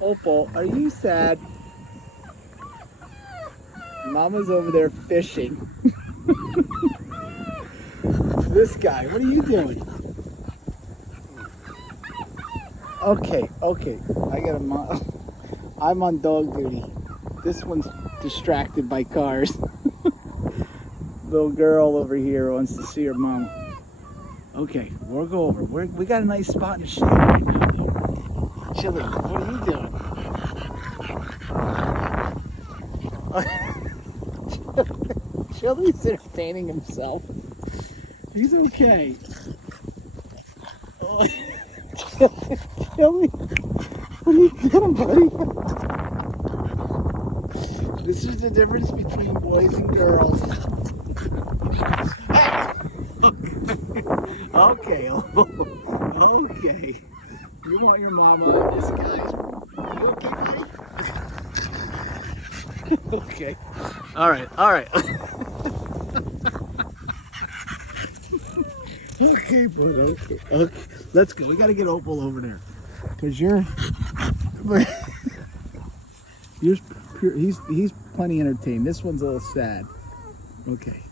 Opal, are you sad? Mama's over there fishing. This guy, what are you doing? Okay, I'm on dog duty. This one's distracted by cars. Little girl over here wants to see her mom. Okay, we'll go over. We got a nice spot in the shade right now, though. Chili, what are you doing? Chili's entertaining himself. He's okay. Oh, Chili, what are you doing, buddy? This is the difference between boys and girls. Okay, okay. You want your mama on this, guys? Okay, buddy? Okay. All right. Okay, bud. Okay. Let's go. We got to get Opal over there, cause he's plenty entertained. This one's a little sad. Okay.